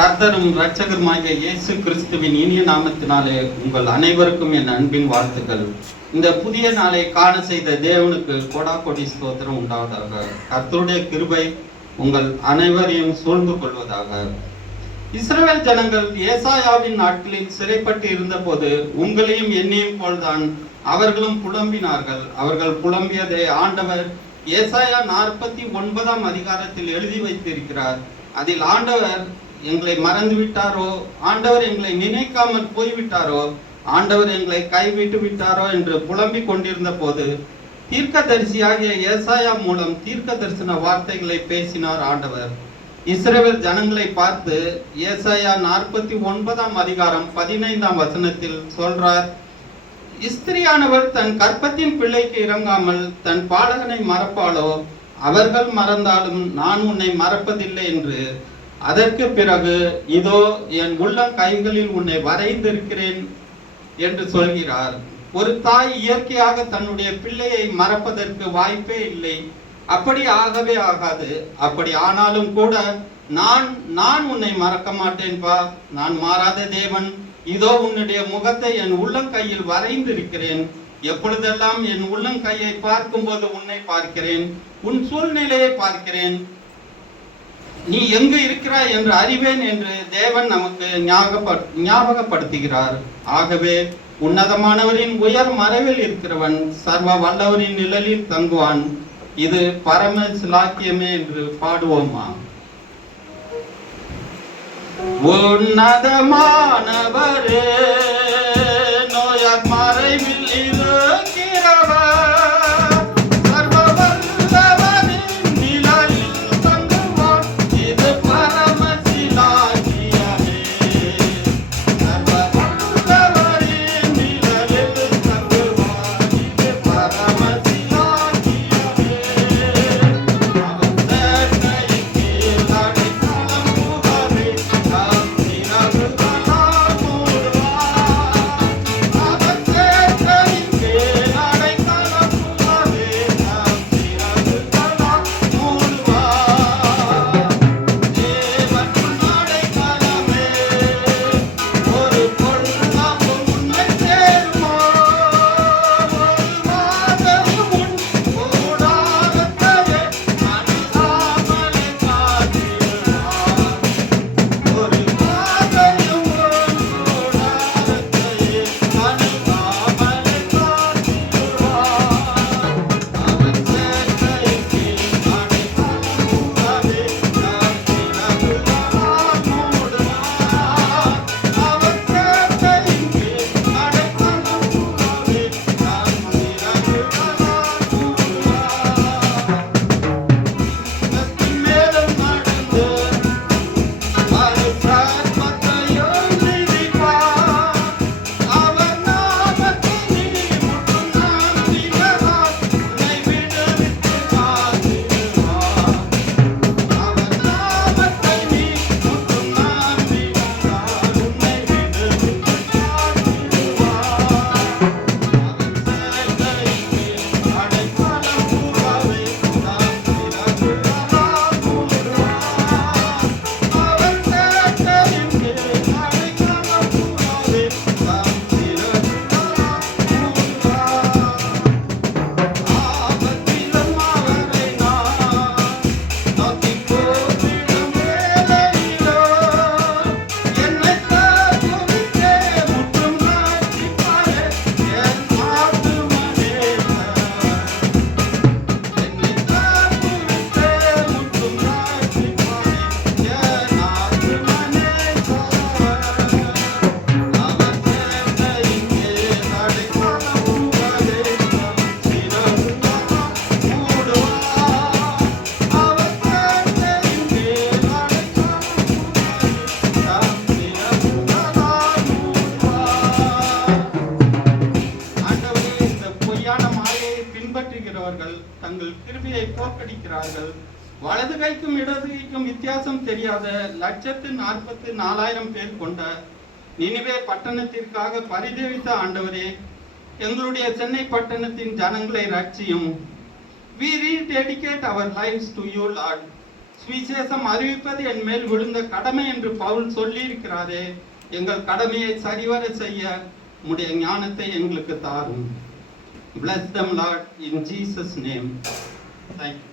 கர்த்தரும் இரட்சகருமாகிய இயேசு கிறிஸ்துவின் இனிய நாமத்தினாலே உங்கள் அனைவருக்கும் என் அன்பின் வாழ்த்துக்கள். இந்த புதிய நாளை காண செய்த தேவனுக்கு கொடாகொடி ஸ்தோத்திரம் உண்டாவதாக. கர்த்தருடைய கிருபை உங்கள் அனைவரையும் சூழ்ந்து கொள்வதாக. இஸ்ரவேல் ஜனங்கள் ஏசாயாவின் நாட்களில் சிறைப்பட்டு இருந்த போது உங்களையும் என்னையும் போல்தான் அவர்களும் புலம்பினார்கள். அவர்கள் புலம்பியதை ஆண்டவர் ஏசாயா 49 அதிகாரத்தில் எழுதி வைத்திருக்கிறார். அதில் ஆண்டவர் எங்களை மறந்து விட்டாரோ, ஆண்டவர் எங்களை நினைக்காமல் போய்விட்டாரோ, ஆண்டவர் எங்களை கைவிட்டு விட்டாரோ என்று புலம்பிக் கொண்டிருந்த போது தீர்க்கதரிசியாகிய ஏசாயா மூலம் தீர்க்க தரிசன வார்த்தைகளை பேசினார் ஆண்டவர். இஸ்ரவேல் ஜனங்களை பார்த்து ஏசாயா 49 அதிகாரம் 15 வசனத்தில் சொல்றார், ஸ்திரியானவள் தன் கற்பத்தின் பிள்ளைக்கு இறங்காமல் தன் பாலகனை மறப்பாளோ? அவர்கள் மறந்தாலும் நான் உன்னை மறப்பதில்லை என்று. அதற்கு பிறகு இதோ என் உள்ளம் கைகளில் உன்னை வரைந்திருக்கிறேன் என்று சொல்கிறார். ஒரு தாய் இயற்கையாக தன்னுடைய பிள்ளையை மறப்பதற்கு வாய்ப்பே இல்லை. அப்படி ஆகவே ஆகாது. அப்படி ஆனாலும் கூட நான் உன்னை மறக்க மாட்டேன்பா, நான் மாறாத தேவன். இதோ உன்னுடைய முகத்தை என் உள்ளங்கையில் வரைந்திருக்கிறேன். எப்பொழுதெல்லாம் என் உள்ளங்கையை பார்க்கும்போது உன்னை பார்க்கிறேன், உன் சூழ்நிலையை பார்க்கிறேன், நீ எங்கு இருக்கிறாய் என்று அறிவேன் என்று தேவன் நமக்கு ஞாபகப்படுத்துகிறார். ஆகவே உன்னதமானவரின் உயர் மறைவில் இருக்கிறவன் சர்வ வல்லவரின் நிழலில் தங்குவான். இது பரம சிலாக்கியமே என்று பாடுவோமா? உன்னதமானவரே நோயார் மறைவில் இருக்கிறவர் தங்கள் கிருபையை போக்கடிக்கிறார்கள். வலது கைக்கும் இடது கைக்கும் வித்தியாசம் தெரியாத 144,000 பேர் கொண்ட நினிவே பட்டணத்திற்காக பரிதவித்த ஆண்டவரே, எங்களுடைய சென்னை பட்டணத்தின் ஜனங்களை ரட்சியும். We rededicate our lives to you, Lord. சுவிசேஷம் அறிவிப்பது என் மேல் விழுந்த கடமை என்று பவுல் சொல்லி இருக்கிறாரே. எங்கள் கடமையை சரிவர செய்ய உம்முடைய ஞானத்தை எங்களுக்கு தாரும். Bless them, Lord, in Jesus' name. Thank you.